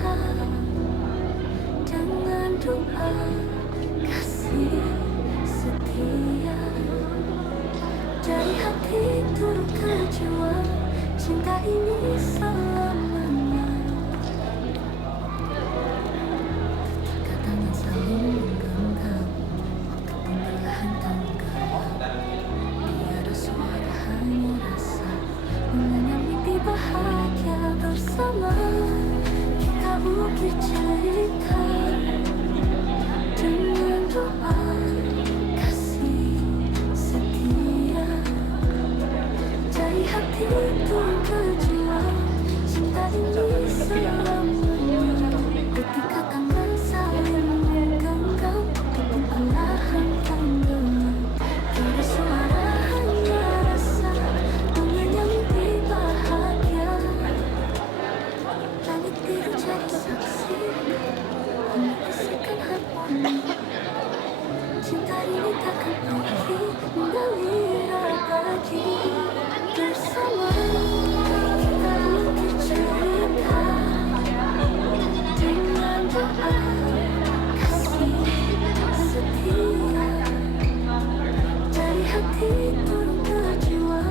cerita dengan doa kasih setia dari hati turun ke jiwa, cinta ini selamanya. Ketika tangan saling menggenggam, waktu pun perlahan tenggelam. Tiada suara, hanya rasa mengenyam mimpi bahagia bersama. Kita bukit cerita dengan doa kasih setia dari hati turun ke jiwa, cinta ini selamanya. Ketika tangan saling menggenggam, waktu pun perlahan tenggelam. Tiada suara, hanya rasa mengenyam mimpi bahagia. Langit biru jadi saksi, membisikkan harmoni. Cinta ini takkan pergi, mengalir abadi. Bersama kita bukit cerita dengan doa kasih setia dari hati turun ke jiwa,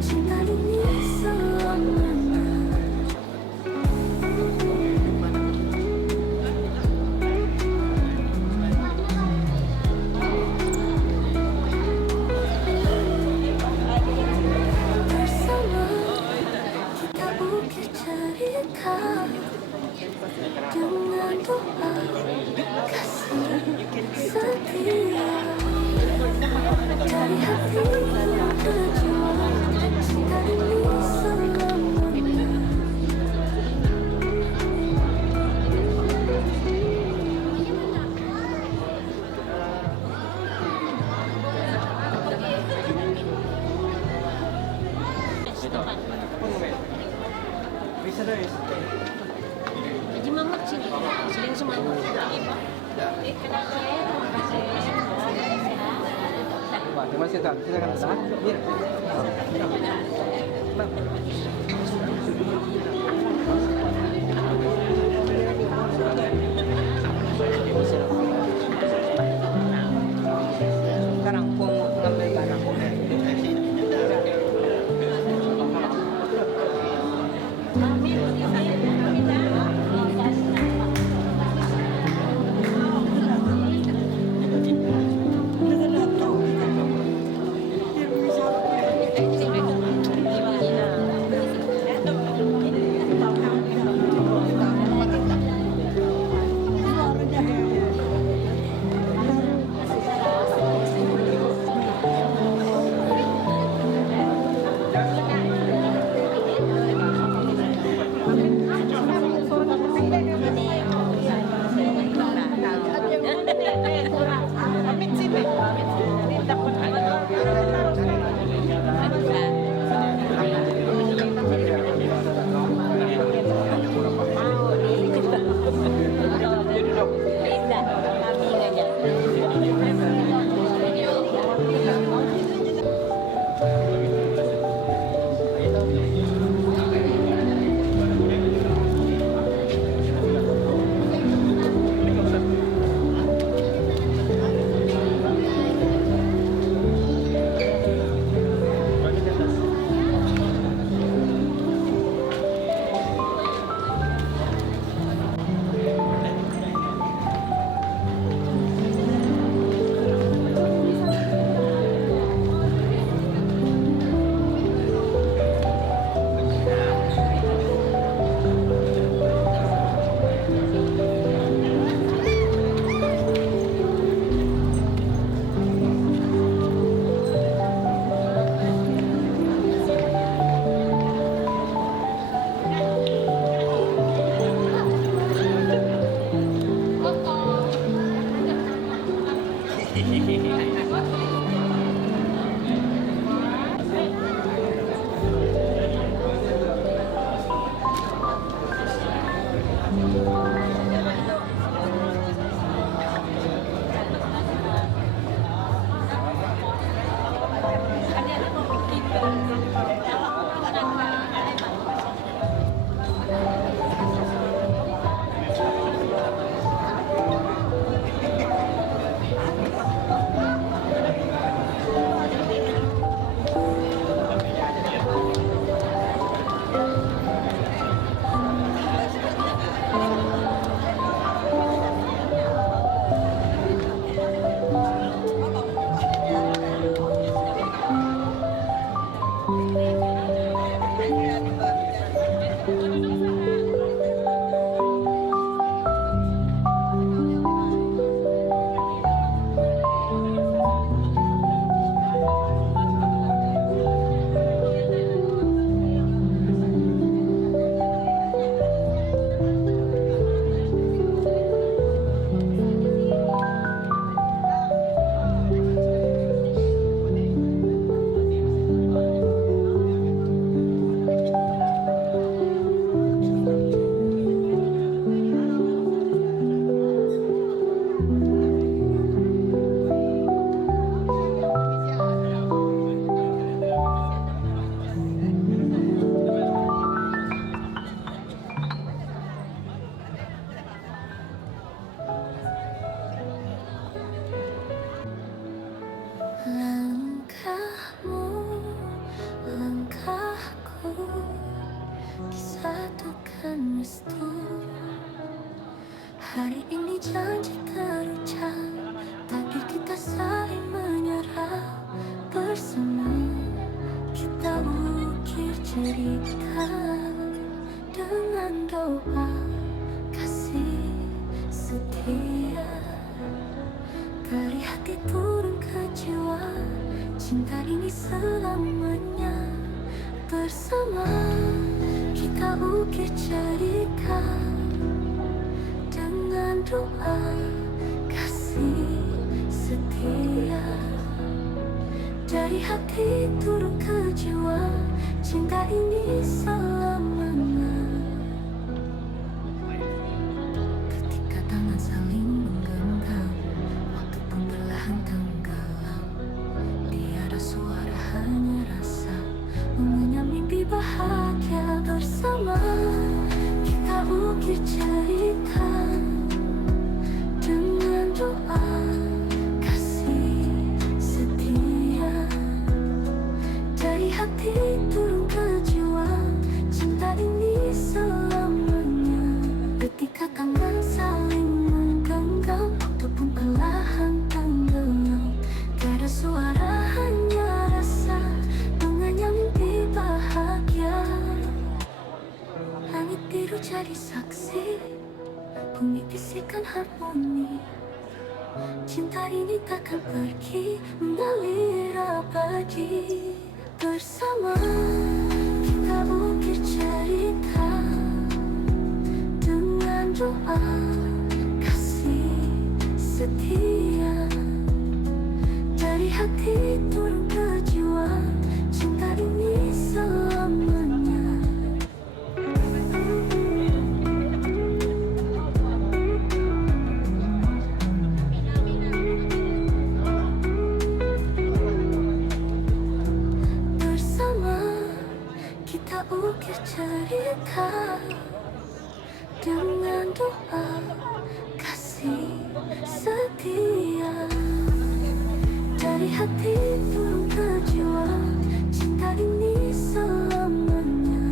cinta ini selamanya. Bersama kita bukit cerita dengan doa kasih setia dari hati turun ke jiwa, cinta ini selamanya. Jadi Mamat sini, sering semangat. Wah, terima kasih Tuan. Silakan Tuan. Iya. Sekarang aku mau ngambil barang. mempersatukan restu. Hari ini janji terucap, takdir kita saling menyerah. Bersama kita ukir cerita dengan doa kasih setia. Dari hati turun ke jiwa, cinta ini selamanya. Bersama kita ukir cerita dengan doa kasih setia. Dari hati turun ke jiwa, cinta ini selamanya. Ketika tangan saling menggenggam, waktu pun perlahan tenggelam. Tiada suara, hanya rasa mengenyam mimpi bahagia. Bersama kita ukir cerita dengan doa kasih setia. Dari hati turun ke jiwa, cinta ini selamanya. Ketika tangan saling menggenggam, waktu pun perlahan tenggelam. Tiada suara, hanya rasa mengenyam mimpi bahagia. Langit biru jadi saksi, bumi bisikan harmoni. Cinta ini takkan pergi, mengalir abadi. Bersama kita ukir cerita dengan doa kasih setia. Dari hati turun ke jiwa, cinta ini selamanya. Bersama kita ukir cerita dengan doa kasih setia. Dari hati turun ke jiwa, cinta ini selamanya.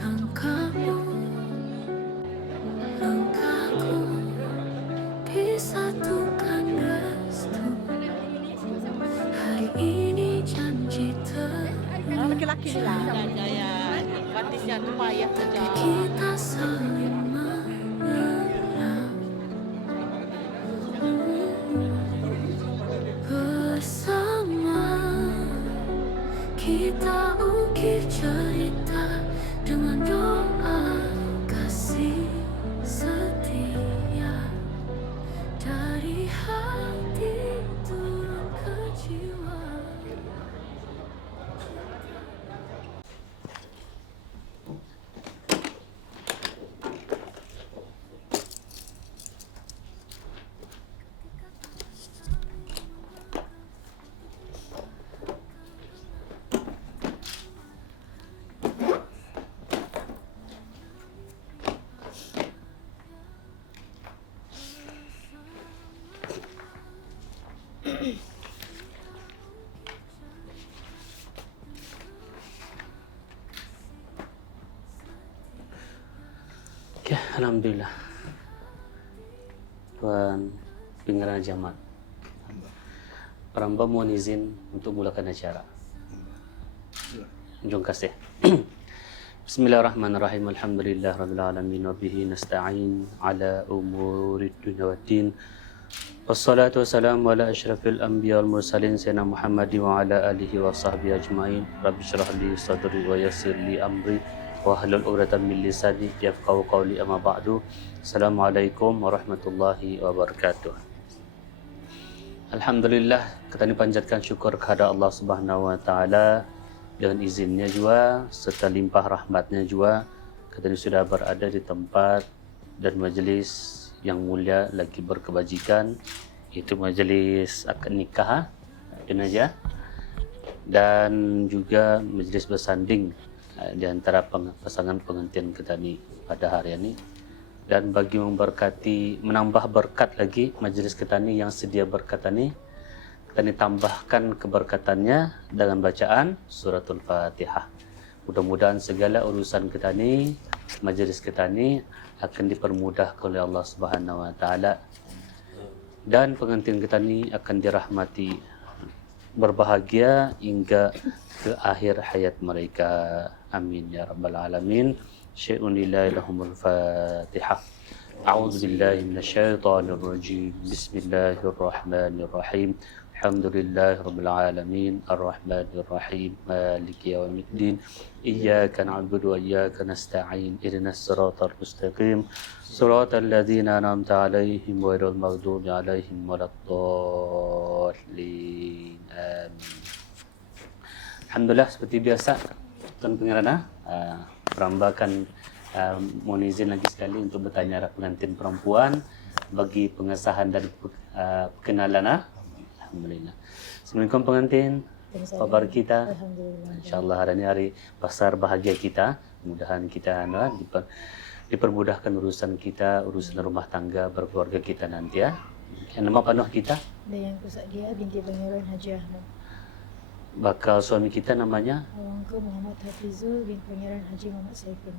Langkahmu, langkahku disatukan restu. Hari ini janji Laki-laki lah. Gaya batisnya tuh payah saja. kita saling menyerah. Bersama kita ukir cerita dengan doa kasih setia. Dari hati turun ke jiwa. Oke, alhamdulillah. Tuan pimpinan jamaat, Peramba mohon izin untuk mulakan acara. Jom kasih. Bismillahirrahmanirrahim. Alhamdulillah rabbil alamin wa bihi nasta'in ala umurid dunya waddin. Wassalatu wassalamu ala asyrafil anbiya wal mursalin sayyidina Muhammad wa ala alihi wa sahbihi ajma'in. Rabbi shrah li sadri wa yassir li amri wa hlul 'uqdatam min lisani yafqahu qawli, amma ba'du. Assalamualaikum warahmatullahi wabarakatuh. Alhamdulillah, kita ini panjatkan syukur kepada Allah Subhanahu wa taala dengan izinnya juga serta limpah rahmatnya juga kita ini sudah berada di tempat dan majelis yang mulia lagi berkebajikan, itu majelis akad nikah jenazah dan juga majelis bersanding di antara pasangan pengantin kita ni pada hari ini. Dan bagi memberkati, menambah berkat lagi majelis kita ni yang sedia berkat ni, kita ni tambahkan keberkatannya dengan bacaan suratul Fatihah. Mudah-mudahan segala urusan kita ni, majelis kita ni akan dipermudah oleh Allah Subhanahu wa taala dan pengantin kita ni akan dirahmati, berbahagia hingga ke akhir hayat mereka. Amin ya rabbal alamin. Syai'un lillahi lahumul Fatihah. A'udzu billahi minasyaitonir rajim. Bismillahirrahmanirrahim. Alhamdulillahi rabbil alamin, arrahmanir rahim, maliki yaumiddin. Iyyaka na'budu wa iyyaka nasta'in. Ihdinas siratal mustaqim. Siratal ladzina an'amta 'alaihim ghairil maghdubi 'alaihim waladdallin. Amin. Alhamdulillah, seperti biasa Tuan Pengarana, perambakan mohon izin lagi sekali untuk bertanya arah pengantin perempuan bagi pengesahan dan perkenalan. Alhamdulillah. Assalamualaikum pengantin. Apa kabar kita? Alhamdulillah. InsyaAllah hari ini hari besar bahagia kita. Mudah-mudahan kita dipermudahkan urusan kita, urusan rumah tangga, berkeluarga kita nanti ya. Yang nama penuh kita? Dan yang Kusadia binti Pangeran Haji Ahmad. Bakal suami kita namanya? Awangku Muhammad Hafizul bin Pangeran Haji Muhammad Saiful.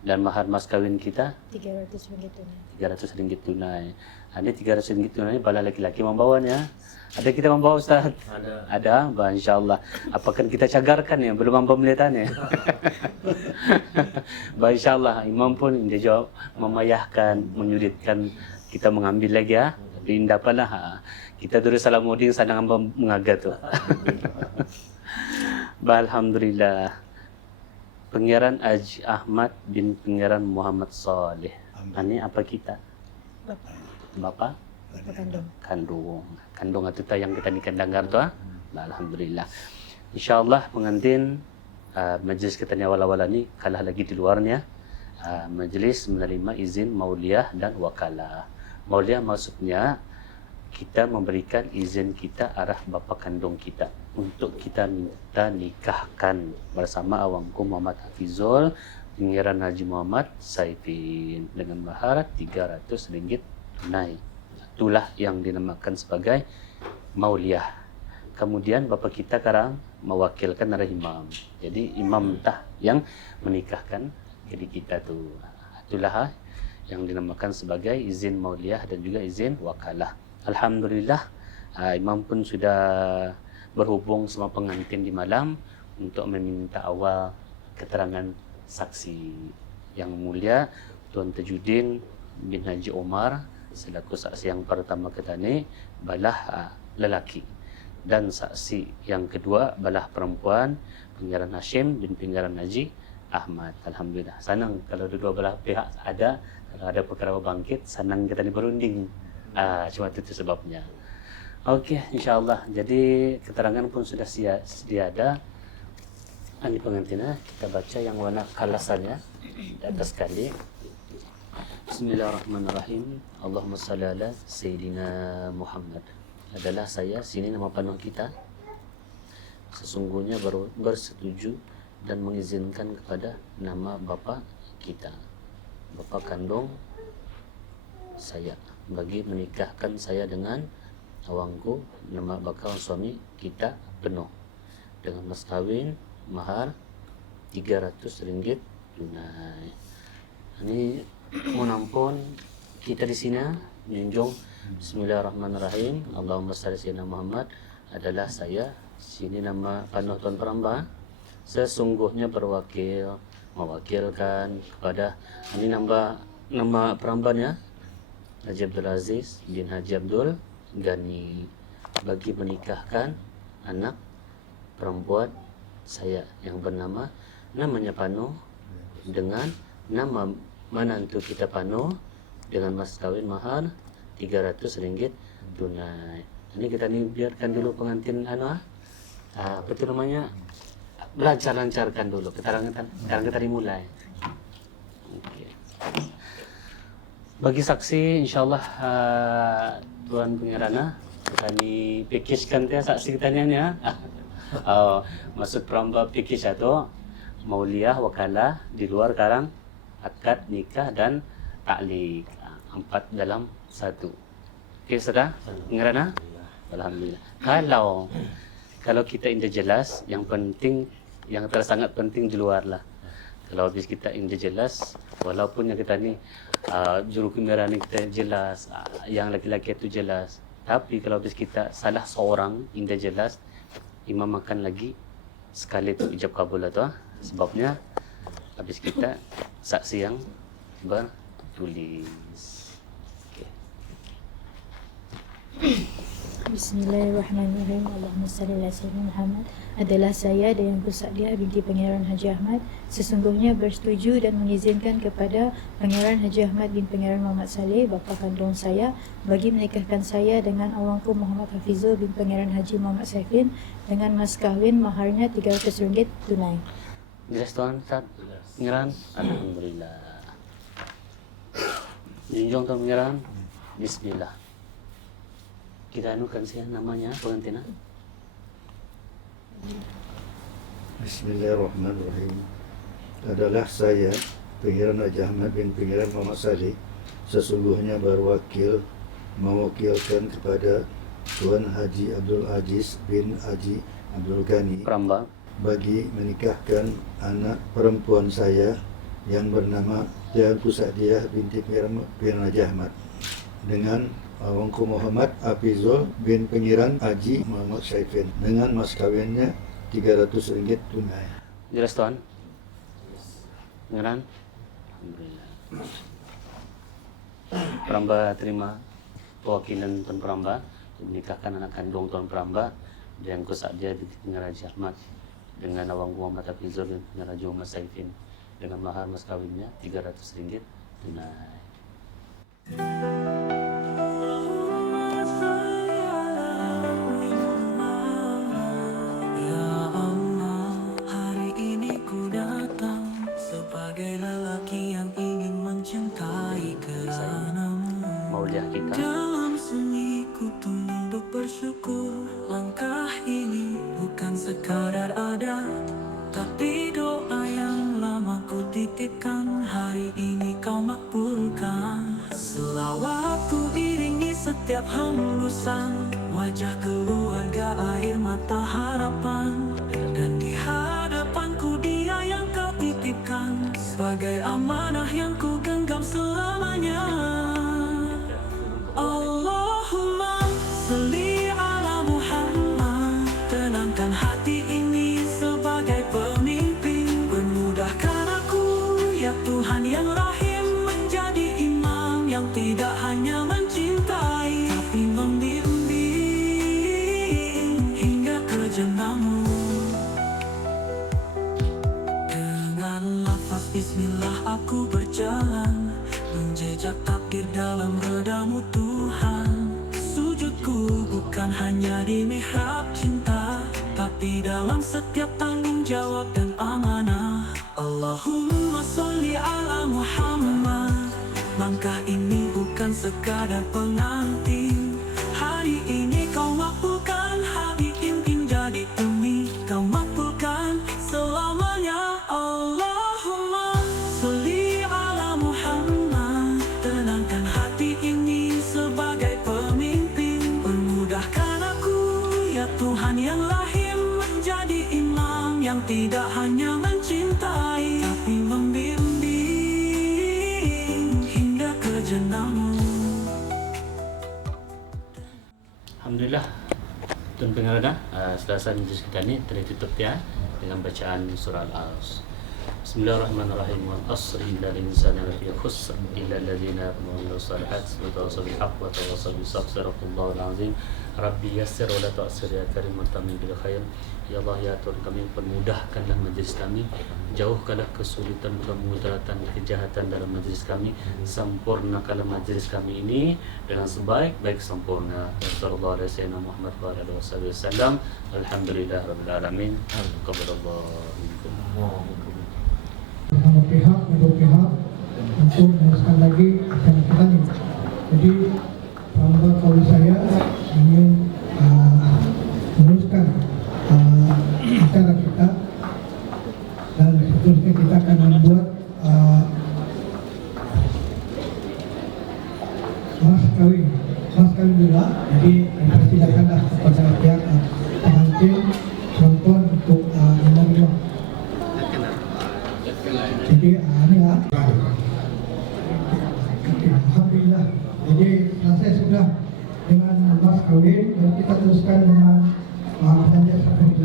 Dan mahar mas kawin kita? 300 ringgit tunai. 300 ringgit tunai. Ada 300 ringgit tunai, bala laki-laki membawanya. Ada kita membawa Ustaz? Ada. Ada, insyaAllah. Apakah kita cagarkan ya? Belum mampu melihatnya. InsyaAllah. Imam pun dia jawab memayahkan, menyulitkan kita mengambil lagi ya. Tapi dapatlah. Kita dulu Salamuddin sadang mengaga tu. Alhamdulillah. Pangeran Haji Ahmad bin Pangeran Muhammad Saleh. Ini apa kita? Bapak. Bapa? Bapak kandung. Kandung itu yang kita dengar tu. Alhamdulillah. InsyaAllah pengantin majlis kita ni awal-awal ni kalah lagi di luarnya. Majlis menerima izin mauliah dan wakalah. Mauliah maksudnya kita memberikan izin kita arah bapa kandung kita untuk kita minta nikahkan bersama awangku Muhammad Hafizul Pangeran Haji Muhammad Saifin dengan mahar 300 ringgit tunai. Itulah yang dinamakan sebagai mauliah. Kemudian bapa kita sekarang mewakilkan arah imam. Jadi imam tah yang menikahkan jadi kita tu. Itulah yang dinamakan sebagai izin mauliah dan juga izin wakalah. Alhamdulillah, imam pun sudah berhubung sama pengantin di malam untuk meminta awal keterangan saksi yang mulia Tuan Tajuddin bin Haji Omar selaku saksi yang pertama kita ni balah lelaki, dan saksi yang kedua balah perempuan Pangeran Hashim bin Pangeran Haji Ahmad. Alhamdulillah, senang kalau dua belah pihak ada, kalau ada perkara bangkit senang kita ni berunding. Cuma itu sebabnya. Okey, insyaAllah. Jadi keterangan pun sudah sedia ada. Ini pengantinnya kita baca yang warna kalasannya di atas sekali. Bismillahirrahmanirrahim. Allahumma salli ala Sayyidina Muhammad. Adalah saya, sini nama penuh kita. Sesungguhnya baru bersetuju dan mengizinkan kepada nama bapa kita, bapa kandung saya, bagi menikahkan saya dengan awangku nama bakal suami kita penuh dengan mas kawin mahar 300 ringgit tunai. Ini menampun kita di sini menjunjung Bismillahirrahmanirrahim. Allahumma salli sayyidina Muhammad. Adalah saya, sini nama penuh Tuan Peramba, sesungguhnya mewakilkan kepada ini nama perambanya Haji Abdul Aziz bin Haji Abdul Ghani bagi menikahkan anak perempuan saya yang namanya Panu dengan nama menantu kita Panu dengan mas kawin mahar 300 ringgit tunai. Ini kita ni biarkan dulu pengantin betul namanya lancarkan dulu. Sekarang kita dimulai. Bagi saksi insyaallah Tuan Pengarana kami package-kan dia saksi kita ni ya. Maksud peramba package itu mauliah, wakalah, di luar karang, akad, nikah dan ta'liq. 4 dalam 1. Okey sudah? Pengarana? Alhamdulillah. Kalau kita indah jelas, yang penting, yang tersangat penting di luar lah. Kalau habis kita indah jelas, walaupun yang kita ni juru kamera ni kita jelas, yang laki-laki itu jelas, tapi kalau habis kita salah seorang indah jelas, imam makan lagi sekali tu ijab kabul tu. Sebabnya habis kita saksi yang bertulis. Bismillahirrahmanirrahim. Allahumma salli ala sayyidina Muhammad. Adalah saya Dayang Kusadia binti Pangeran Haji Ahmad sesungguhnya bersetuju dan mengizinkan kepada Pangeran Haji Ahmad bin Pangeran Muhammad Saleh, bapa kandung saya, bagi menikahkan saya dengan awangku Muhammad Hafizul bin Pangeran Haji Muhammad Saifin dengan mas kahwin maharnya RM300 tunai. Jelas Tuan Ustaz? Pangeran? Alhamdulillah. Junjung Tuan Pangeran. Bismillah. Kita anukan saya namanya pengantin. Bismillahirrahmanirrahim. Adalah saya Pangeran Haji Ahmad bin Pangeran Muhammad Saleh sesungguhnya mewakilkan kepada Tuan Haji Abdul Aziz bin Haji Abdul Ghani Peramba bagi menikahkan anak perempuan saya yang bernama Dayang Kusadia binti Pangeran Haji Ahmad dengan awangku Muhammad Hafizul bin Pangeran Haji Muhammad Saifin dengan mas kawinnya RM300 tunai. jelas Tuan? Pangeran? Alhamdulillah. Peramba terima pewakilan Tuan Peramba menikahkan anak kandung Tuan Peramba Dayang Kusadia binti Pangeran Haji Ahmad dengan awangku Muhammad Hafizul bin Pangeran Haji Muhammad Saifin dengan mahar mas kawinnya RM300 tunai. Mauliah kita. Dalam sunyi ku tunduk bersyukur. Langkah ini bukan sekadar ada, tapi doa yang lama ku titipkan. Hari ini kau makbulkan. Selawat ku iringi setiap hembusan wajah keluarga, air mata harapan. Dan di hadapanku dia yang kau titipkan sebagai amanah yang ku genggam selamanya. Allahumma salli ala Muhammad. Tenangkan hati ini sebagai pemimpin. Permudahkan aku ya Tuhan yang rahim, menjadi imam yang tidak hanya mencintai tapi membimbing hingga ke jannahmu. Dengan lafaz bismillah aku berjalan, menjejak takdir dalam redamu Tuhan. Sujudku bukan hanya di mihrab cinta, tapi dalam setiap tanggung jawab dan amanah. Allahumma sholli ala Muhammad. Langkah ini bukan sekadar pengantin. Hari ini kau makbulkan, hari ini jadi demi kau makbulkan selamanya. Allahumma sholli ala Muhammad. Tenangkan hati ini sebagai pemimpin. Permudahkan aku ya Tuhan yang lahir, menjadi imam yang tidak hanya mencintai tapi membimbing hingga ke jannahmu. Alhamdulillah Tuan Pengarana, selesai majlis kita ni telah tutup ya dengan bacaan surah Al-Asr. Bismillahirrahmanirrahim. Wal asri innal insana lafi khusr illa alladhina amanu wa salihat wa tawassaw bil haqq wa tawassaw bis sabr. Sadaqallahu al-azim. Rabbi yassir wa la tu'assir ya karim wa tamin bil khair. Ya Allah ya Tuhan kami, permudahkanlah majlis kami, jauhkanlah kesulitan, kemudaratan, kejahatan dalam majlis kami, sempurnakanlah majlis kami ini dengan sebaik-baik sempurna. Sallallahu alaihi Muhammad wa alihi wasallam. Alhamdulillah rabbil alamin. Qabbalallahu minkum. Bersama pihak, kedua pihak untuk meneruskan lagi acara kita Jadi kalau saya ingin meneruskan acara kita, dan seterusnya kita akan membuat mas kawin dulu. Jadi dipersilakanlah kepada pihak pengantin penonton untuk menerima. Jadi inilah. Alhamdulillah. Jadi selesai sudah dengan mas kawin, dan kita teruskan dengan belanja seperti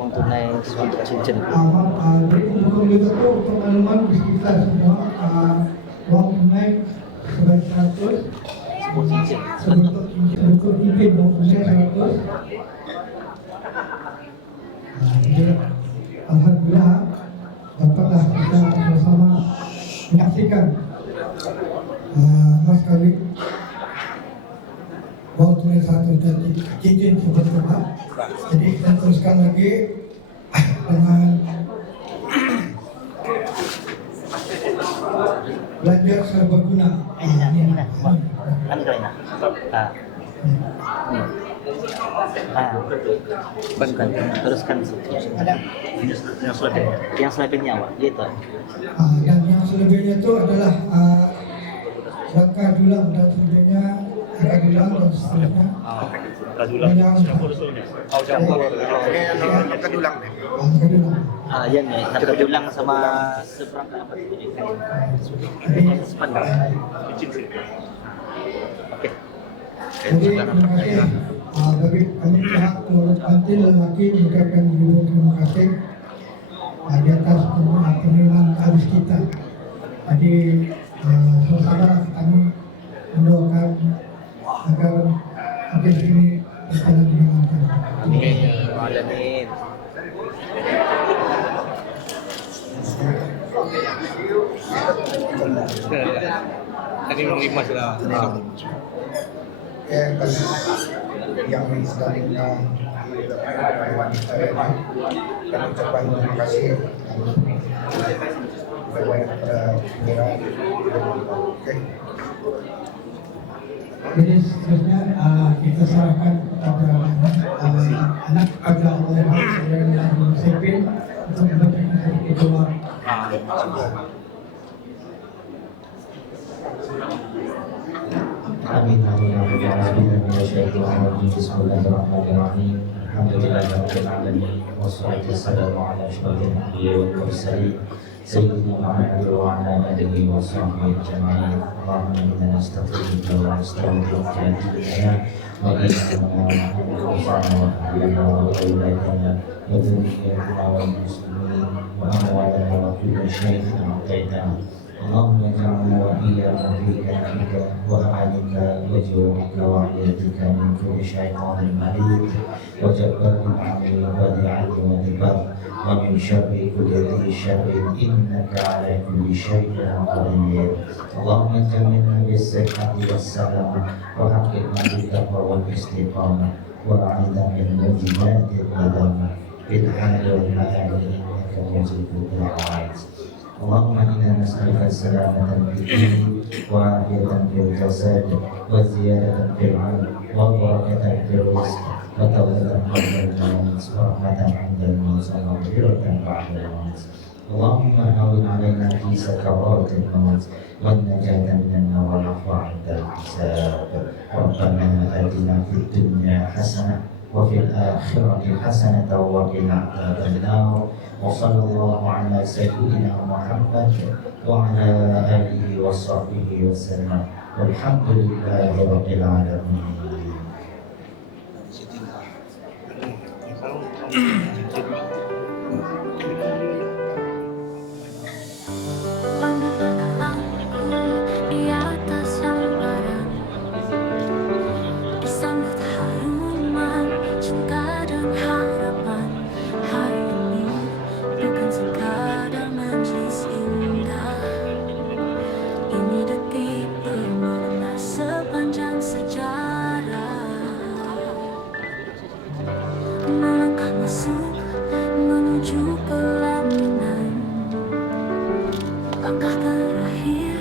uang tunai suatu cincin. Jadi untuk itu pengalaman kita semua uang tunai sebanyak 100 sebentuk cincin uang tunai 100. Jadi alhamdulillah dapatlah kita bersama menyaksikan mas kawin uang tunai 100 dan cincin sebentuk. Jadi kita teruskan lagi dengan belanja serbaguna. Teruskan yang selebihnya Wak, gitu. Dan yang selebihnya itu adalah rangka dulang dan selebihnya rangka dulang dan seterusnya. Yang nak dulang sama seperangkat apa itu? Sepandang. Oke. Jadi terima kasih bagi kami pihak keluarga pengantin lelaki mengucapkan ribuan terima kasih di atas penerimaan habis kita. Jadi saudara kami mendoakan agar habis ini berjalan dengan lancar. Amin. Amin. Tadi menerima sudah. Yang selanjutnya wanita ini dan ucapan terima kasih kepada pengiran. Oke. Jadi seterusnya kita serahkan kepada anak kepada Allah yang Sepin untuk membacakan sedikit doa. Amin amin amin ya rabbi bismillahirrahmanirrahim. Alhamdulillahirabbil alamin wassalatu wassalamu ala asyrofil anbiya'i wal mursalin sayyidina Muhammad wa ala alihi wa sahbihi ajma'in. Allahumma inna nastaghfiruka wa nastaghfiruka wa اللهم اجعلنا وإياك في كرمك وأعلك وجودك وعيادك من كل شيطان مريض وجبار عنيد وديعة ودبر ومن شر كل ذي شر إنك على كل شيء قدير. اللهم جملنا بالصحة والسلامة وحققنا بالتقوى والاستقامة وأعذنا من موجبات الندامة في الحال والمآل إنك مجيب الدعوات. اللهم إنا نسألك السلامة في الدين وعافية في الجسد وزيادة في العلم وبركة في الرزق وتوبة قبل الموت ورحمة عند الموت ومغفرة بعد الموت. اللهم هون علينا في سكرات الموت والنجاة من النار والعفو عند الحساب. ربنا آتنا في الدنيا حسنة وفي الآخرة حسنة وقنا عذاب النار. وصلى الله على سيدنا محمد وعلى آله وصحبه وسلم والحمد لله رب العالمين. Langkah terakhir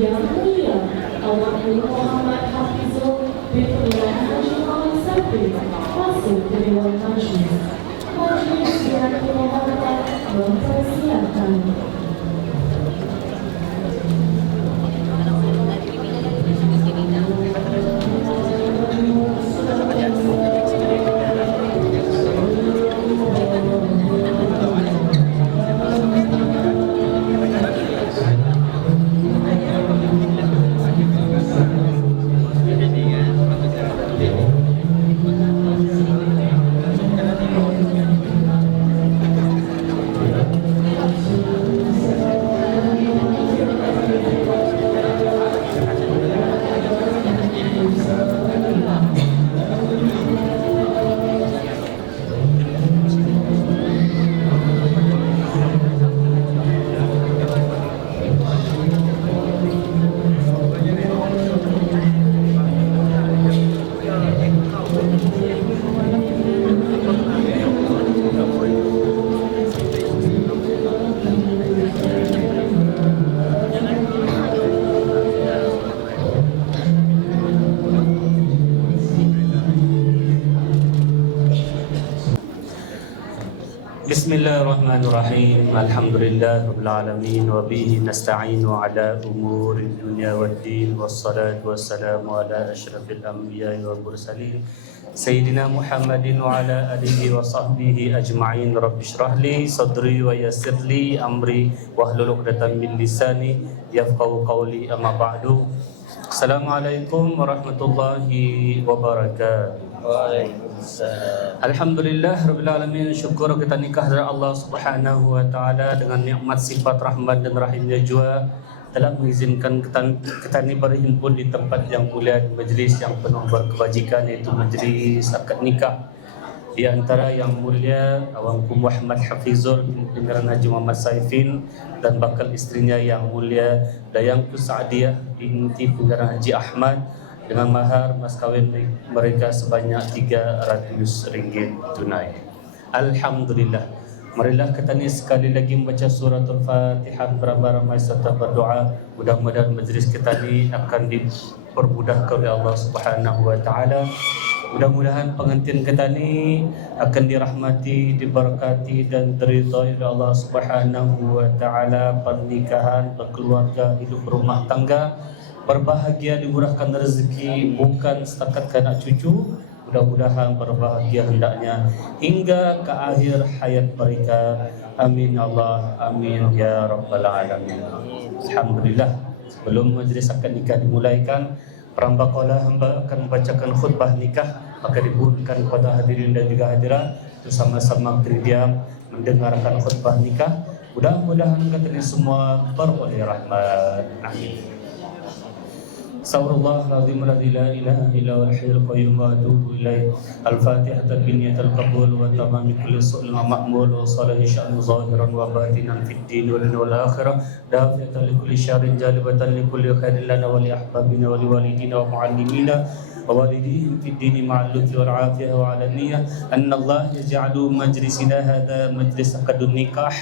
Yang mulia Awak Muhammad Hafizul bin Pengarahan Haji Muhammad Saifin masuk ke Dewan Majlis. Majlis yang dimohonkan mempersiapkan. Bismillahirrahmanirrahim. Alhamdulillahirrahmanirrahim. Wa bihi nasta'inu ala umuri dunya waddin. Wassalatu wassalamu ala ashrafil anbiya wal mursalin Sayyidina Muhammadin wa ala alihi wa sahbihi ajma'in. Rabbi shrah li sadri wa yassir li amri wahlul 'uqdatam min lisani yafqahu qawli. Amma ba'du. Assalamualaikum warahmatullahi wabarakatuh. Alhamdulillah Rabbil Alamin. Syukur kita nikah dari Allah Subhanahu wa Ta'ala dengan nikmat sifat rahmat dan rahimnya jua telah mengizinkan kita ini berhimpun di tempat yang mulia, di majlis yang penuh berkebajikan, yaitu majlis akad nikah di antara yang mulia Awangku Muhammad Hafizul bin Pengarahan Haji Muhammad Saifin dan bakal istrinya yang mulia Dayangku Sa'diyah binti Pengarahan Haji Ahmad dengan mahar mas kawin mereka sebanyak RM300 tunai. Alhamdulillah. Marilah kita ni sekali lagi membaca suratul Fatihah beramai-ramai serta berdoa. Mudah-mudahan majlis kita ni akan dipermudahkan oleh Allah Subhanahu wa Ta'ala. Mudah-mudahan pengantin kita ni akan dirahmati, diberkati dan diridhai oleh Allah Subhanahu wa Ta'ala. Pernikahan, berkeluarga, hidup rumah tangga, berbahagia, dimurahkan rezeki, bukan setakat anak cucu. Mudah-mudahan berbahagia hendaknya hingga ke akhir hayat mereka. Amin Allah, amin ya rabbal alamin. Alhamdulillah. Sebelum majlis akad nikah dimulaikan, perambakala hamba akan membacakan khutbah nikah. Maka dibunkan kepada hadirin dan juga hadirat bersama-sama berdiam mendengarkan khutbah nikah. Mudah-mudahan kita semua beroleh rahmat. Amin. Astaghfirullah al-azim alladzi la ilaha illa huwal hayyul qayyum wa atubu ilaih. Al-Fatihah biniyatil qabul wa tamami kulli su'lin wa ma'mul wa salahi sya'nu zahiran wa batinan fid din wal akhirah. Dafiyatan li kulli syarrin jalibatan li kulli khairin lana wa li ahbabina wa li walidina wa muallimina wa walidihim fid din ma'al lutfi wal afiyah wa 'ala niyyah. Anna Allah yaj'alu majlisina hadha majlis aqdun nikah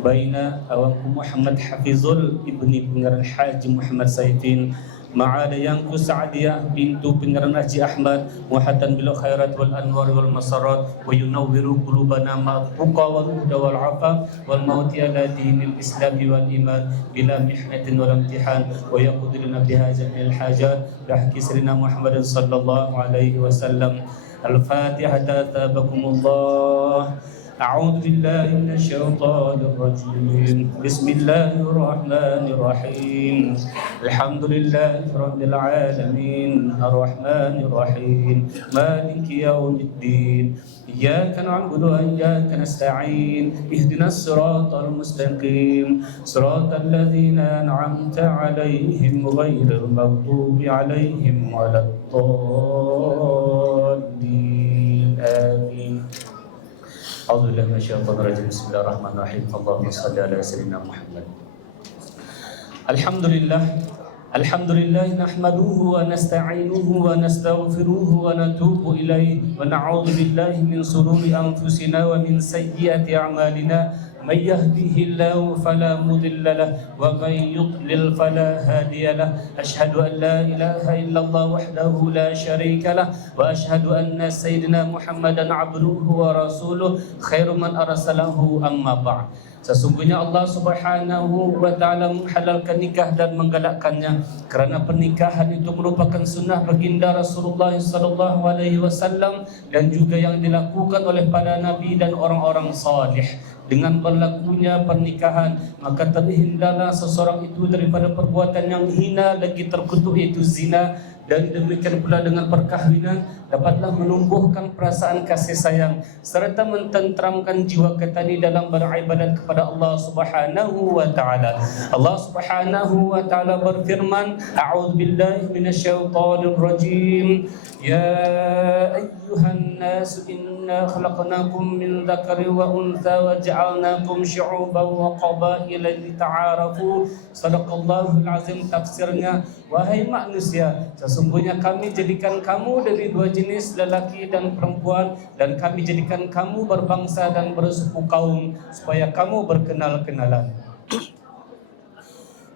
baina Awangku Muhammad Hafizul ibni Pengarahan Haji Muhammad Saifin ma'ada Dayangku Sa'diyah bintu Pengarahan Haji Ahmad muhatan bil khairat wal anwar wal masarat wa yunawwiru qulubana ma'tuqa wal huda wal afa wal mauti ala dinil islam wal iman bila mihnatin wal imtihan wa yaqdiruna biha jami'al hajat bihaqi sayyidina Muhammadin sallallahu alaihi wasallam. Al-Fatihah. Tabakumullah. أعوذ بالله من الشيطان الرجيم. بسم الله الرحمن الرحيم. الحمد لله رب العالمين الرحمن الرحيم مالك يوم الدين إياك نعبد وإياك نستعين اهدنا الصراط المستقيم صراط الذين أنعمت عليهم غير المغضوب عليهم ولا الضالين آمين. A'udzubillahi minasyaitonir rajim. Bismillahirrahmanirrahim. Allahumma shalli ala sayyidina Muhammad. Alhamdulillah nahmaduhu wa nasta'inuhu wa nastaghfiruhu wa natubu ilayhi wa na'udzu billahi min shururi anfusina wa min sayyiati a'malina. من يهده الله فلا مضل له ومن يضلل فلا هادي له أشهد أن لا إله إلا الله وحده لا شريك له وأشهد أن سيدنا محمدا عبده ورسوله خير من أرسله أما بعد. Sesungguhnya Allah Subhanahu wa Ta'ala menghalalkan nikah dan menggalakkannya kerana pernikahan itu merupakan sunnah baginda Rasulullah sallallahu alaihi wasallam dan juga yang dilakukan oleh para nabi dan orang-orang salih. Dengan berlakunya pernikahan maka terhindarlah seseorang itu daripada perbuatan yang hina lagi terkutuk, iaitu zina, dan demikian pula dengan perkahwinan dapatlah menumbuhkan perasaan kasih sayang serta mententramkan jiwa kita di dalam beribadat kepada Allah Subhanahu wa Ta'ala. Allah Subhanahu wa Ta'ala berfirman, a'udzubillahi minasyaitonir rajim, ya ayyuhan nas inna khalaqnakum min dzakari wa untha wa ja'alnakum syu'uban wa qabaila lita'arafu. Sadaqallahul azim. Tafsirnya, wahai manusia, sesungguhnya kami jadikan kamu dari dua jenis, lelaki dan perempuan, dan kami jadikan kamu berbangsa dan bersuku kaum supaya kamu berkenal-kenalan.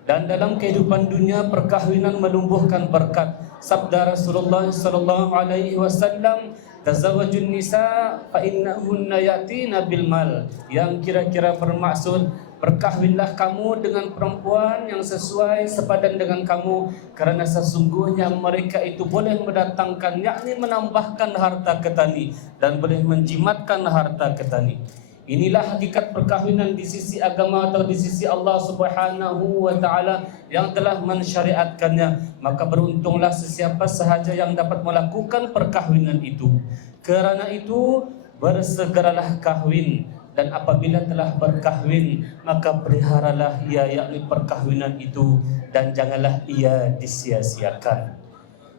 Dan dalam kehidupan dunia perkahwinan menumbuhkan berkat. Sabda Rasulullah sallallahu alaihi wasallam, tazawwajun nisa fa innahunna yatina bil mal, yang kira-kira bermaksud berkahwinlah kamu dengan perempuan yang sesuai sepadan dengan kamu kerana sesungguhnya mereka itu boleh mendatangkan, yakni menambahkan harta ketani dan boleh menjimatkan harta ketani. Inilah hakikat perkahwinan di sisi agama atau di sisi Allah Subhanahu wa Ta'ala yang telah mensyariatkannya. Maka beruntunglah sesiapa sahaja yang dapat melakukan perkahwinan itu. Kerana itu bersegeralah kahwin, dan apabila telah berkahwin maka peliharalah ia, yakni perkahwinan itu, dan janganlah ia disia-siakan.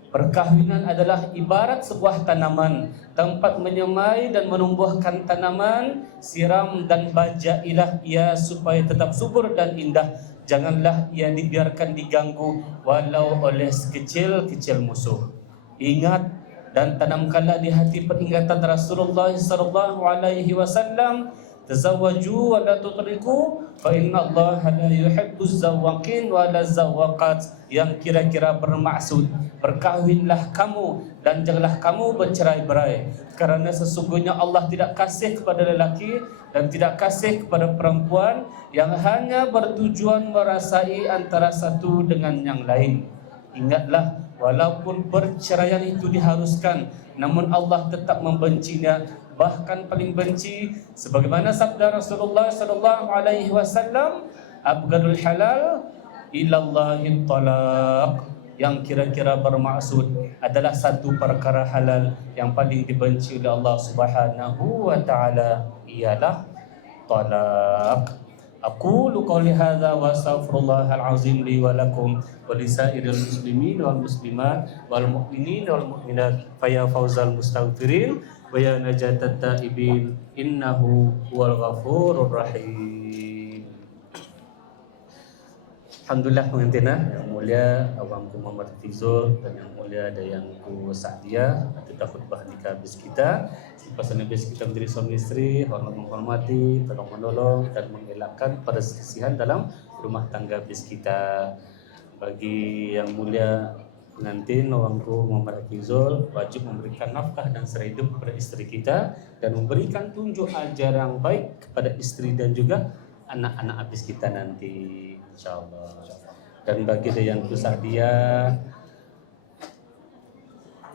Perkahwinan adalah ibarat sebuah tanaman, tempat menyemai dan menumbuhkan tanaman, siram dan bajailah ia supaya tetap subur dan indah. Janganlah ia dibiarkan diganggu walau oleh sekecil-kecil musuh. Ingat dan tanamkanlah di hati peringatan Rasulullah sallallahu alaihi wasallam, tazawwaju wa la tutriku fa inna Allah la yuhibbuz zawwaqin wa la zawwaqat, yang kira-kira bermaksud berkahwinlah kamu dan janganlah kamu bercerai-berai, kerana sesungguhnya Allah tidak kasih kepada lelaki dan tidak kasih kepada perempuan yang hanya bertujuan merasai antara satu dengan yang lain. Ingatlah, walaupun perceraian itu diharuskan, namun Allah tetap membencinya, bahkan paling benci, sebagaimana sabda Rasulullah sallallahu alaihi wasallam, abghadul halal ilallahi talaq, yang kira-kira bermaksud adalah satu perkara halal yang paling dibenci oleh Allah Subhanahu wa Ta'ala ialah talaq. Aqulu qawli hadza wa astaghfirullahal azim li wa lakum wa lisairil muslimin wal muslimat wal mu'minin wal mu'minat fa ya fawzal mustaghfirin wa ya najatat taibin innahu huwal ghafurur rahim. Alhamdulillah pengantina yang mulia Abangku Muhammad Hafizul dan yang mulia Dayangku Sa'diyah, kita khutbah nikah bis kita. Pasangan bis kita menjadi suami istri, hormat menghormati, tolong menolong dan mengelakkan perselisihan dalam rumah tangga bis kita. Bagi yang mulia pengantin Abangku Muhammad Hafizul wajib memberikan nafkah dan serai hidup kepada istri kita dan memberikan tunjuk ajar yang baik kepada istri dan juga anak-anak habis kita nanti, insyaallah. Dan bagi yang Sa'diyah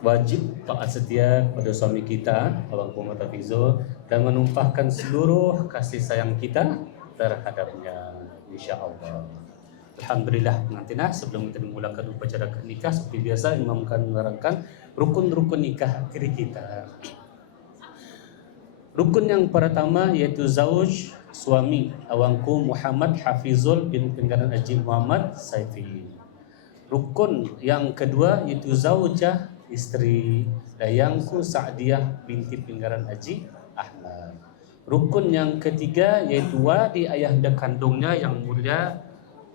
wajib taat setia kepada suami kita, Abang Muhammad Hafizul, dan menumpahkan seluruh kasih sayang kita terhadapnya, insyaallah. Alhamdulillah pengantin, sebelum kita memulakan upacara nikah seperti biasa, imam akan menerangkan rukun-rukun nikah akhir kita. Rukun yang pertama yaitu zauj, suami Awangku Muhammad Hafizul bin Pinggaran Haji Muhammad Saifi. Rukun yang kedua yaitu zaujah, istri Dayangku Sa'diyah binti Pinggaran Haji Ahmad. Rukun yang ketiga yaitu wadi ayahanda kandungnya yang mulia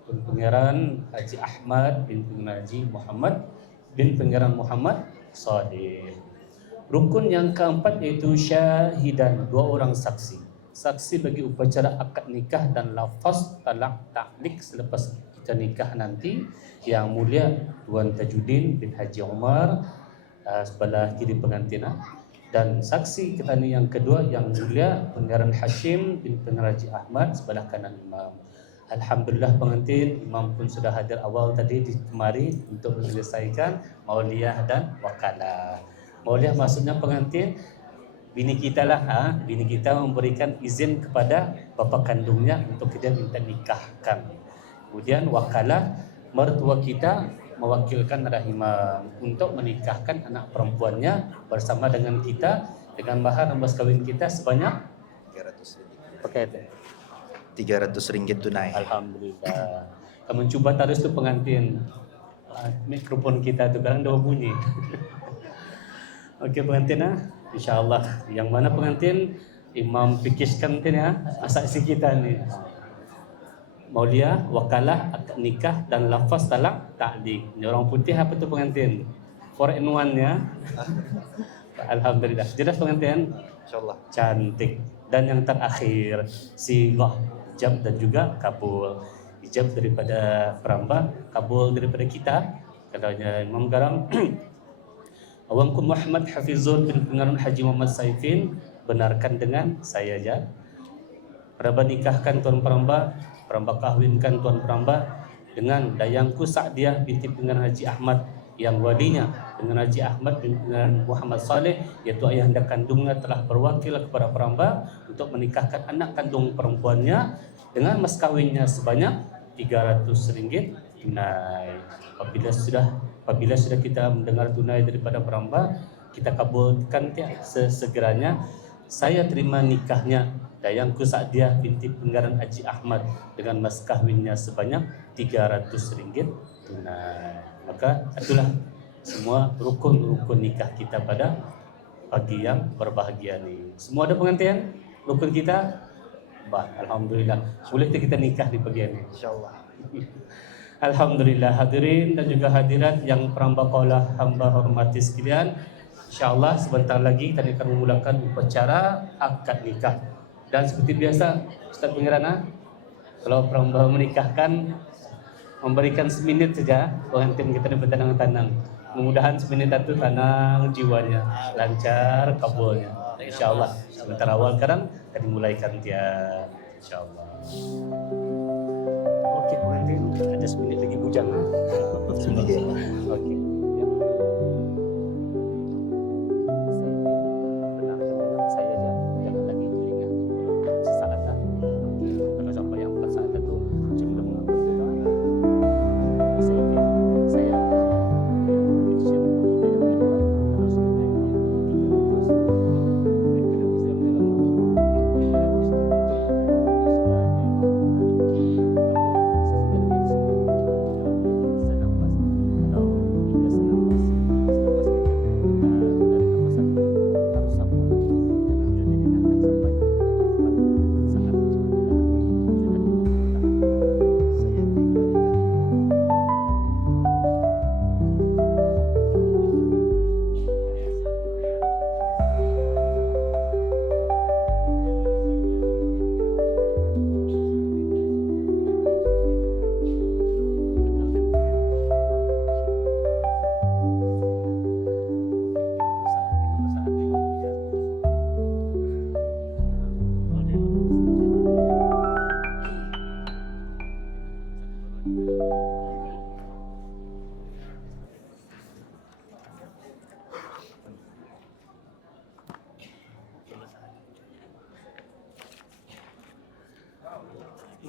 Pinggaran Haji Ahmad bin Pinggaran Haji Muhammad bin Pinggaran Muhammad Shadiq. Rukun yang keempat yaitu syahidan, dua orang saksi. saksi bagi upacara akad nikah dan lafaz talak taklik selepas kita nikah nanti Yang Mulia Tuan Tajuddin bin Haji Umar sebelah kiri pengantin, dan saksi kita ni yang kedua Yang Mulia Pangeran Hashim bin Pangeran Haji Ahmad sebelah kanan imam. Alhamdulillah pengantin, imam pun sudah hadir awal tadi di kemari untuk menyelesaikan mauliyah dan wakalah. Mauliyah maksudnya pengantin bini kita lah, bini kita memberikan izin kepada bapa kandungnya untuk kita minta nikahkan. Kemudian wakalah, mertua kita mewakilkan rahimah untuk menikahkan anak perempuannya bersama dengan kita dengan mahar dan mas kawin kita sebanyak 300 ringgit. pakai 300 ringgit tunai. Alhamdulillah. Kamu cuba terus tu pengantin. Mikrofon kita tu kadang dah bunyi. Okey pengantin insya-Allah. Yang mana pengantin imam fikirkan tu saksi kita ni. Mauliyah, wakalah, akad nikah dan lafaz talak takdik. Ni orang putih apa tu pengantin? 4 in 1 ya. Alhamdulillah. Jelas pengantin? Insyaallah. Cantik. Dan yang terakhir sighah, ijab dan juga kabul. Ijab daripada peramba, kabul daripada kita. Katanya Imam Garam Awangku Muhammad Hafizul bin Pangeran Haji Muhammad Saifin benarkan dengan saya aja. Peramba nikahkan tuan peramba, peramba kahwinkan tuan peramba dengan dayangku Sa'diah binti Pangeran Haji Ahmad yang walinya dengan Haji Ahmad bin Pangeran Muhammad Saleh, iaitu ayahanda kandungnya telah berwakil kepada peramba untuk menikahkan anak kandung perempuannya dengan mas kawinnya sebanyak 300 ringgit tunai. Apabila sudah kita mendengar tunai daripada peramba, kita kabulkan sesegeranya. Saya terima nikahnya dayangku Sa'diah binti Pangeran Haji Ahmad dengan mas kahwinnya sebanyak 300 ringgit tunai. Maka itulah semua rukun-rukun nikah kita pada pagi yang berbahagia ni. Semua ada pengantin rukun kita? Alhamdulillah. Boleh kita nikah di pagi ini insyaallah. Alhamdulillah hadirin dan juga hadirat yang peramba kaulah hamba hormati sekalian. InsyaAllah sebentar lagi kita akan memulakan upacara akad nikah. Dan seperti biasa Ustaz Pangeran, kalau peramba menikahkan memberikan seminit saja pengantin kita dapat tenang-tenang. Mudah-mudahan seminit itu tenang jiwanya, lancar kabulnya. InsyaAllah sebentar awal sekarang kita dimulaikan dia InsyaAllah. Okey pengantin, ada seminit lagi bujang. Okey.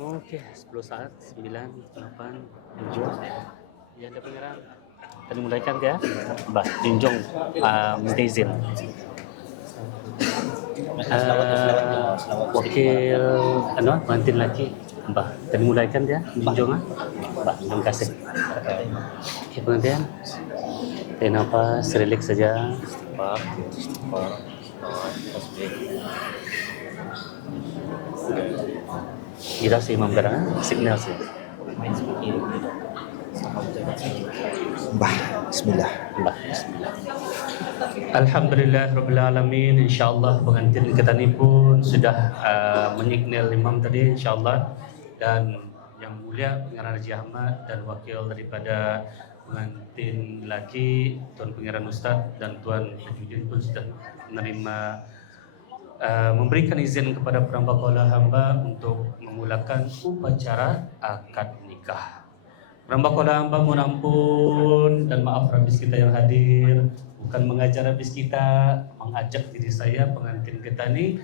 Okey, 10 saat, 9, 8, 7. Ya, ada pengeran. Kita dimulaikan dia. Bah, junjung minta izin. Wakil pengantin lelaki. Bah, kita dimulaikan dia. Junjung Bah, terima kasih. Okey, pengantin. Tarik nafas, relax saja. Kita si Imam Garang signal sih. Bah, bismillah. Alhamdulillahirrabbilalamin. InsyaAllah pengantin kita ni pun sudah menyignal imam tadi, insyaAllah. Dan yang mulia Pengarah Haji Ahmad dan wakil daripada pengantin lelaki Tuan Pengarah Ustaz dan Tuan Tajudin pun sudah menerima memberikan izin kepada perambah kaula hamba untuk memulakan upacara akad nikah. Perambah kaula hamba mohon ampun dan maaf habis kita yang hadir, bukan mengajar habis kita, mengajak diri saya pengantin kita ni,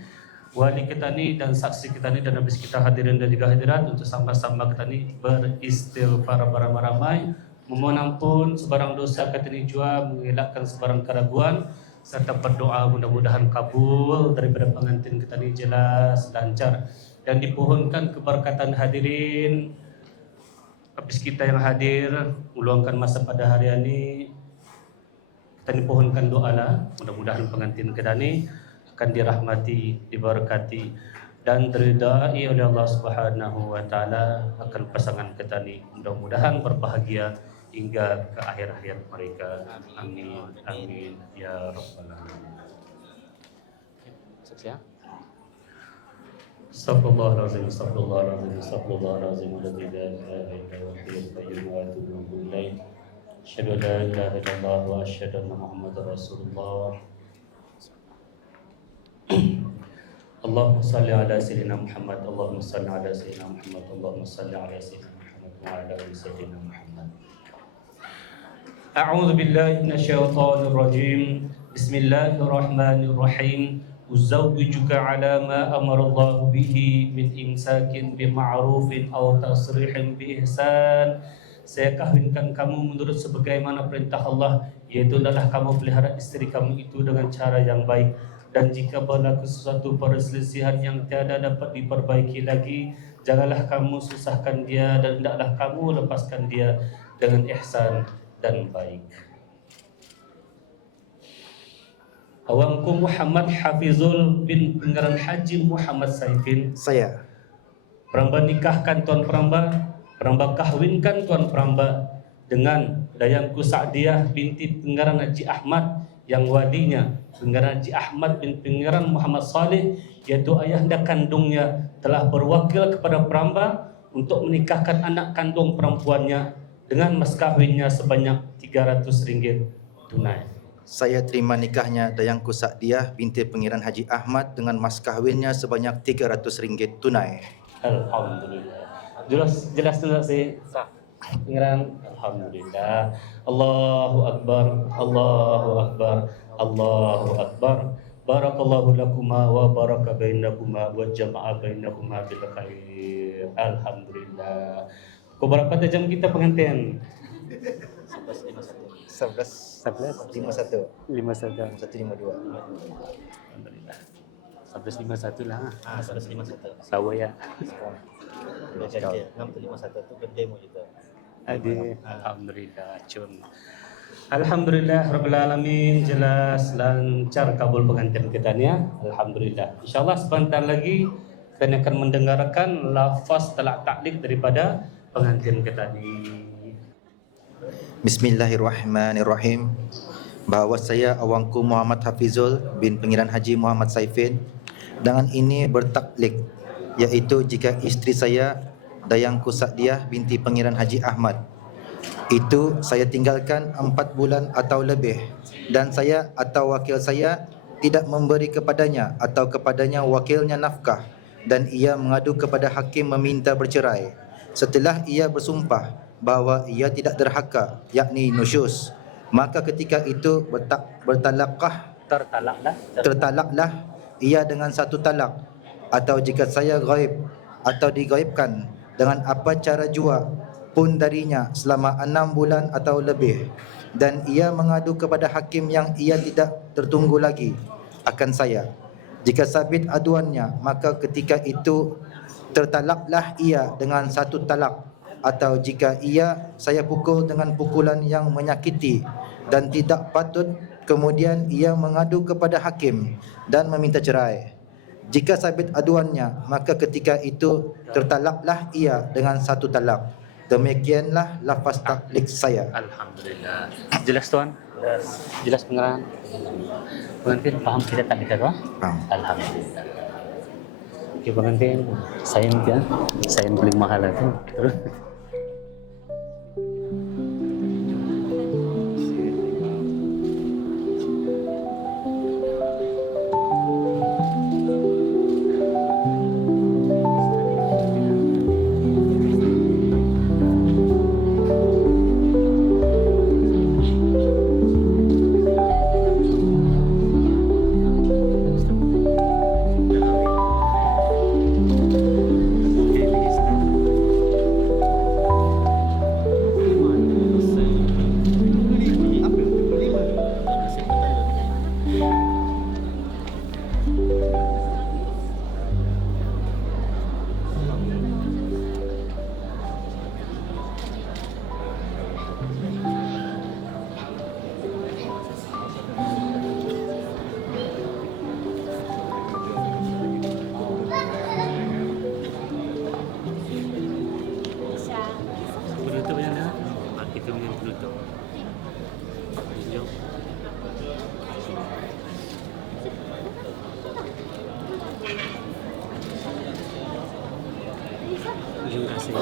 wali kita ni dan saksi kita ni dan habis kita hadirin dan juga hadirat untuk sama-sama kita ni beristighfar beramai-ramai, memohon ampun sebarang dosa kita ni jua, mengelakkan sebarang keraguan serta berdoa mudah-mudahan kabul daripada pengantin kita ni jelas, lancar dan dipohonkan keberkatan hadirin. Habis kita yang hadir meluangkan masa pada hari ini, kita dipohonkan doalah mudah-mudahan pengantin kita ni akan dirahmati, diberkati dan diridai oleh Allah Subhanahu wa taala akan pasangan kita ni mudah-mudahan berbahagia hingga ke akhir-akhir mereka. Amin amin ya rabbal alamin. Saksinya. Astagfirullahaladzim, astagfirullahaladzim, astagfirullahaladzim, alladzi la ilaha illa huwa al-hayyul qayyum wa atubu ilaih. Asyhadu an la ilaha illallah wa asyhadu anna Muhammadar Rasulullah. Allahumma salli ala sayyidina Muhammad, Allahumma salli ala sayyidina Muhammad, Allahumma salli ala sayyidina Muhammad wa ala ali sayyidina Muhammad. A'udzu billahi minasyaitonir rajim. Bismillahirrahmanirrahim. Uzawwijuka ala ma amarallahu bihi min imsakin bima'rufin aw tasrihin bi ihsan. Saya kahwinkan kamu menurut sebagaimana perintah Allah, yaitu adalah kamu pelihara istri kamu itu dengan cara yang baik. Dan jika berlaku sesuatu perselisihan yang tiada dapat diperbaiki lagi, janganlah kamu susahkan dia dan hendaklah kamu lepaskan dia dengan ihsan dan baik. Awangku Muhammad Hafizul bin Pengarah Haji Muhammad Saifin. Saya. Perambah nikahkan Tuan Perambah, Perambah kahwinkan Tuan Perambah dengan Dayangku Sa'diyah binti Pengarah Haji Ahmad yang walinya Pengarah Haji Ahmad bin Pengarah Muhammad Saleh, yaitu ayahanda kandungnya, telah berwakil kepada Perambah untuk menikahkan anak kandung perempuannya dengan mas kahwinnya sebanyak RM300 tunai. Saya terima nikahnya Dayangku Sa'diyah binti Pengiran Haji Ahmad dengan mas kahwinnya sebanyak RM300 tunai. Alhamdulillah. Jelas sih. Pengiran. Alhamdulillah. Allahu Akbar. Allahu Akbar. Allahu Akbar. Barakallahu lakuma wa baraka bainakuma wa jama'a bainakuma bil khair. Alhamdulillah. Kau berapa jam kita pengantin? 11.51 51.52. Alhamdulillah. 11.51 lah. 11.51. Sawa ya. Udah janji 6.51 tu berdemo juga. Adi. Alhamdulillah. Cun. Alhamdulillah Rabbil Alamin. Jelas lancar kabul pengantin kita ni ya. Alhamdulillah. InsyaAllah sebentar lagi kita akan mendengarkan lafaz talak taklik daripada pengantin kita ni. Bismillahirrahmanirrahim. Bahawa saya Awangku Muhammad Hafizul bin Pengiran Haji Muhammad Saifin dengan ini bertaklik, iaitu jika isteri saya Dayangku Sa'diyah binti Pengiran Haji Ahmad itu saya tinggalkan 4 bulan atau lebih, dan saya atau wakil saya tidak memberi kepadanya atau kepadanya wakilnya nafkah, dan ia mengadu kepada hakim meminta bercerai setelah ia bersumpah bahawa ia tidak derhaka, yakni nusyuz, maka ketika itu tertalaklah ia dengan satu talak. Atau jika saya ghaib atau digaibkan dengan apa cara jua pun darinya selama 6 bulan atau lebih, dan ia mengadu kepada hakim yang ia tidak tertunggu lagi akan saya, jika sabit aduannya, maka ketika itu tertalaklah ia dengan satu talak. Atau jika ia saya pukul dengan pukulan yang menyakiti dan tidak patut, kemudian ia mengadu kepada hakim dan meminta cerai, jika sabit aduannya, maka ketika itu tertalaklah ia dengan satu talak. Demikianlah lafaz taklik saya. Alhamdulillah. Jelas tuan? Jelas pengarang. Pengantin paham tidak taklik itu? Paham. Alhamdulillah. Oke pengantin, saya mungkin saya yang paling mahal itu. Terus. Penutup yang dah. Kita punya penutup. Jom. Terima kasih.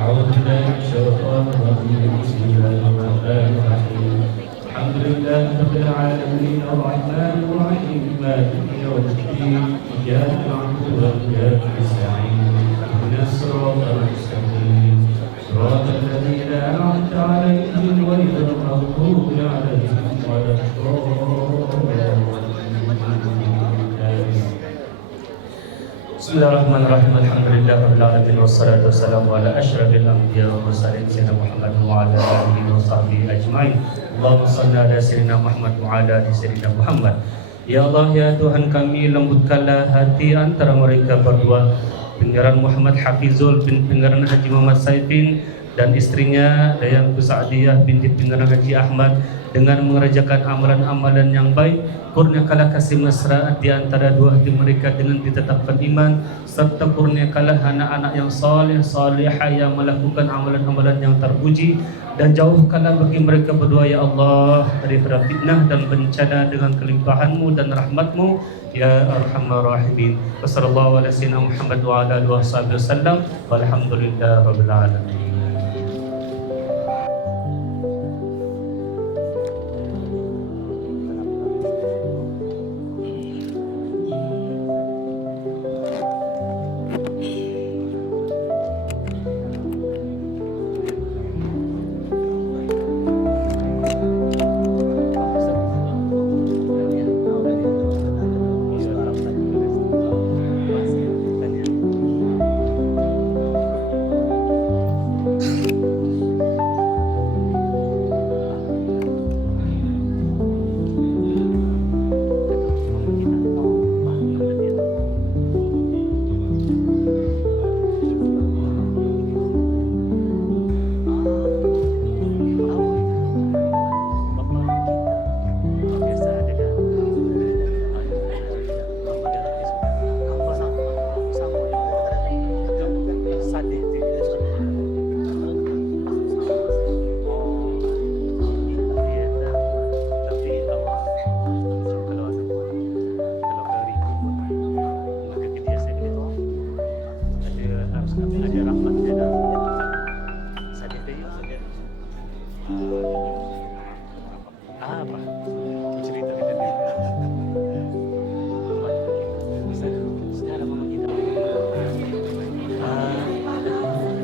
أعوذ بالله من الشيطان الرجيم بسم الله الرحمن الرحيم الحمد لله رب العالمين الرحمن الرحيم مالك يوم الدين إياك نعبد وإياك نستعين اهدنا الصراط المستقيم صراط الذين أنعمت عليهم غير المغضوب عليهم ولا الضالين. Bismillahirrahmanirrahim. Alhamdulillahirabbil alamin wassalatu wassalamu ala asyrafil anbiya wal mursalin sayyidina Muhammad wa ala alihi wa sahbihi ajmain. Allahumma shalli ala sayyidina Muhammad wa ala ali sayyidina Muhammad. Ya Allah ya Tuhan kami, lembutkanlah hati antara mereka berdua, Pengarang Muhammad Hafizul bin Pengarang Haji Muhammad Saifin dan istrinya Dayang Saadiyah binti Pengarang Haji Ahmad, dengan mengerjakan amalan-amalan yang baik. Kurniakanlah kasih mesra di antara dua hati mereka dengan ditetapkan iman, serta kurniakanlah anak-anak yang saleh salihah yang melakukan amalan-amalan yang terpuji, dan jauhkanlah bagi mereka berdua ya Allah daripada fitnah dan bencana dengan kelimpahan-Mu dan rahmat-Mu ya arhamar rahimin. Wassallallahu ala sayyidina Muhammad wa ala alihi wasallam walhamdulillahirabbil alamin.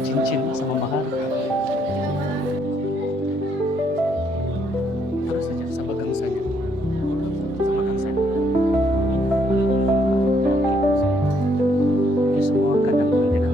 Cincin sama mahar. Terus saja sama gang saja. Sama gang saja. Ini semua kadang menjadi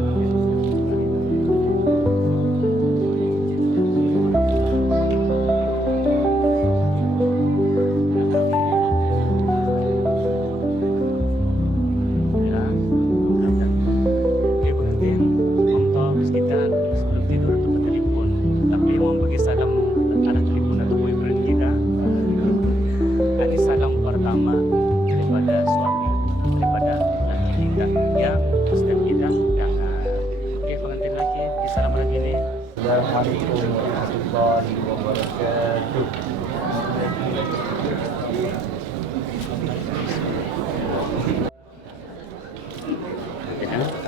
Assalamualaikum warahmatullahi wabarakatuh.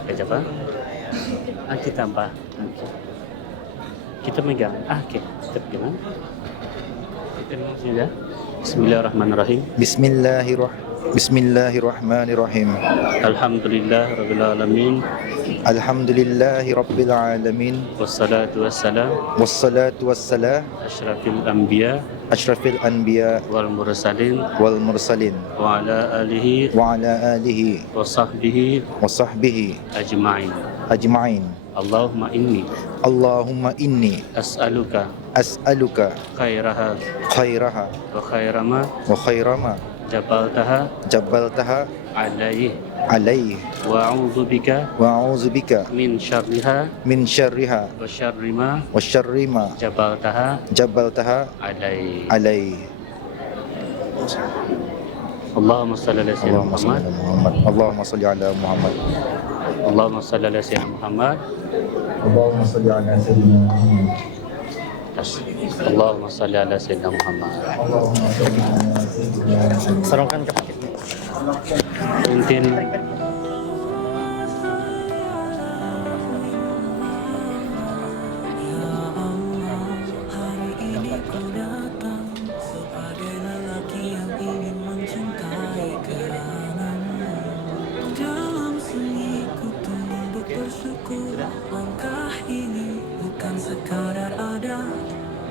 Baca apa? Kita apa? Kita megang. Oke. Kita pegang. Sudah. Bismillahirrahmanirrahim. Bismillahirrahmanirrahim. Alhamdulillah Rabbil Alamin. Alhamdulillahi Rabbil Alamin. Wassalatu wassalam Ashrafil Anbiya Wal Mursalin Wa ala alihi Wa sahbihi Ajma'in. Allahumma inni As'aluka Khairaha Wa khairama Jabaltaha Alayhi Wa a'udhu bika Min syarriha Wa syarrima Jabaltaha Alayhi. Allahumma salli ala sayyidina Muhammad. Allahumma salli ala Muhammad. Allahumma salli ala sayyidina Muhammad. Allahumma salli ala sayyidina Muhammad. Allahumma salli ala sayyidina Muhammad. Allahumma salli ala sayyidina Muhammad. Sarungkan ke paket. Mungkin langkah ini bukan sekadar ada,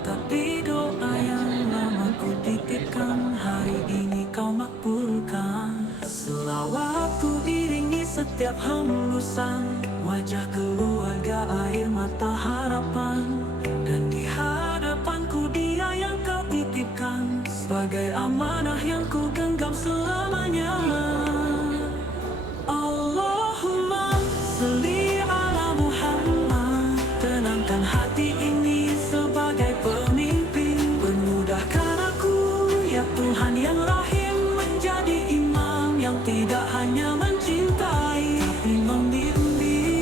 tapi doa yang lama ku titipkan. Hari ini kau makbulkan. Selawat ku iringi setiap hembusan wajah keluarga, air mata harapan. Dan di hadapanku dia yang kau titipkan, sebagai amanah yang ku genggam selamanya. Allahumma salli ala Muhammad. Tenangkan hati ini sebagai pemimpin, permudahkan aku ya Tuhan yang rahim, menjadi imam yang tidak hanya mencintai tapi membimbing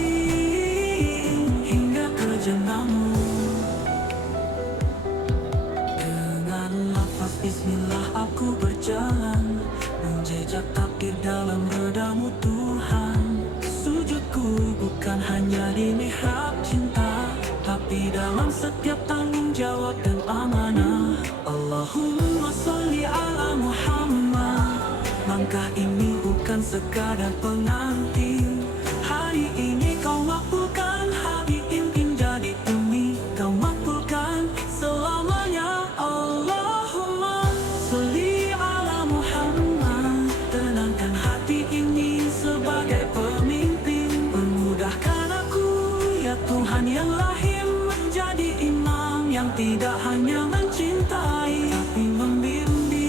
hingga ke jannahmu. Dengan lafaz bismillah aku berjalan, menjejak takdir dalam redamu Tuhan. Sujudku bukan hanya di mihrab cinta, tapi dalam setiap tanggung jawab dan amanah. Allahumma sholli ala Muhammad. Langkah ini bukan sekadar pengantin, hari ini kau makbulkan. Hari ini jadi demi kau makbulkan selamanya. Allahumma sholli ala Muhammad. Tenangkan hati ini sebagai pemimpin, permudahkan aku ya Tuhan yang rahim, menjadi imam yang tidak hanya mencintai tapi membimbing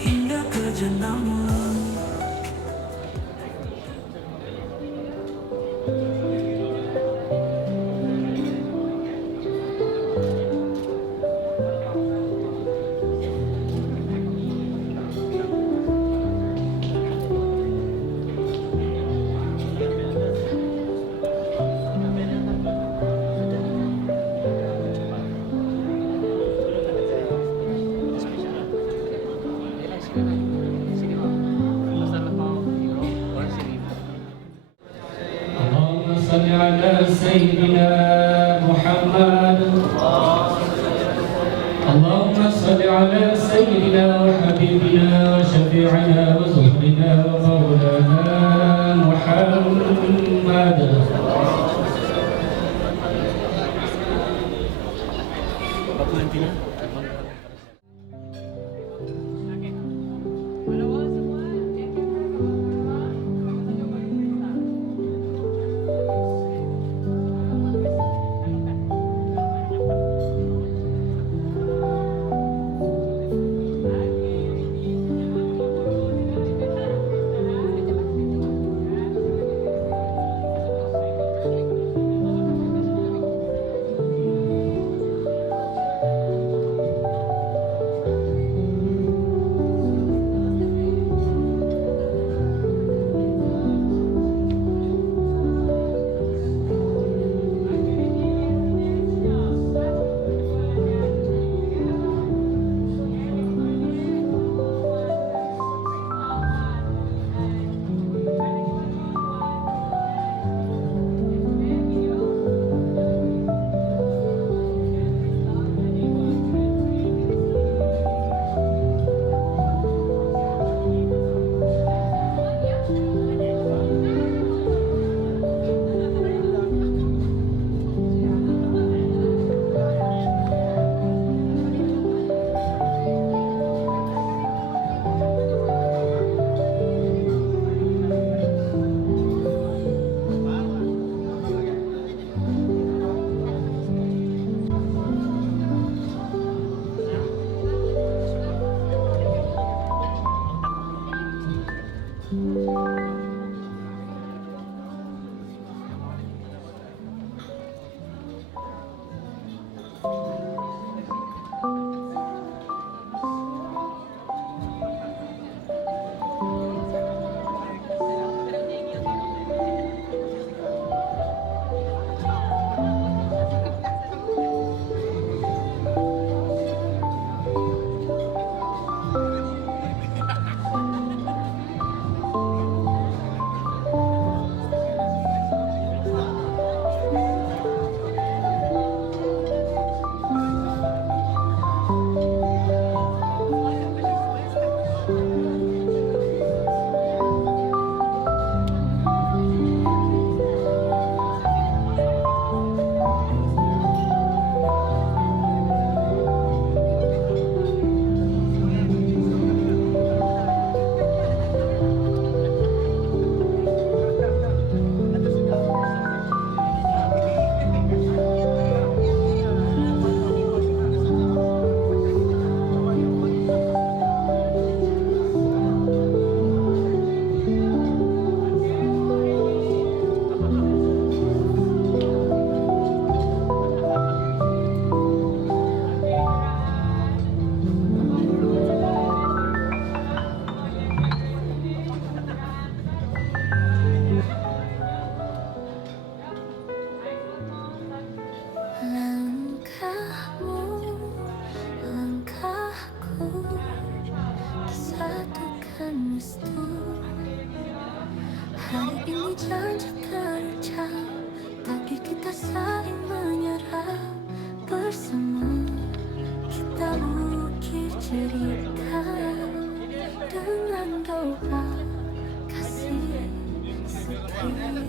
hingga ke jannahmu. Allahumma salli ala sayyidina Muhammad. Allahumma salli ala sayyidina wa habibina wa syafi'ina wa zuhrina wa maulana Muhammad. Ini janji terucap, tapi kita saling menyerah. Bersama kita ukir cerita dengan doa kasih setia.